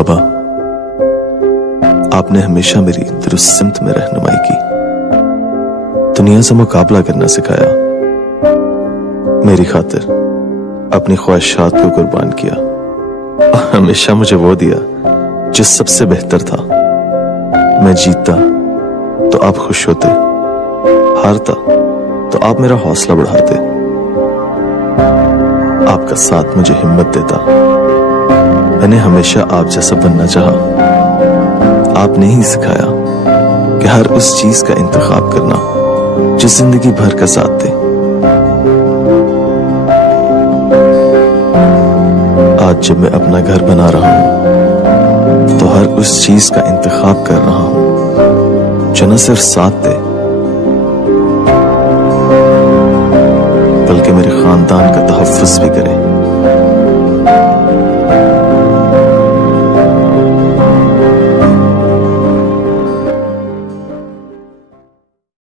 बाबा, आपने हमेशा मेरी दुरुस्त सिमत में रहनुमाई की, दुनिया से मुकाबला करना सिखाया, मेरी खातिर अपनी ख्वाहिशात को कुर्बान किया और हमेशा मुझे वो दिया जो सबसे बेहतर था। मैं जीतता तो आप खुश होते, हारता तो आप मेरा हौसला बढ़ाते। आपका साथ मुझे हिम्मत देता। मैंने हमेशा आप जैसा बनना चाहा। आपने ही सिखाया कि हर उस चीज का इंतखाब करना जो जिंदगी भर का साथ दे। आज जब मैं अपना घर बना रहा हूं तो हर उस चीज का इंतखाब कर रहा हूं जो न सिर्फ साथ दे बल्कि मेरे खानदान का तहफ्फुज़ भी करे।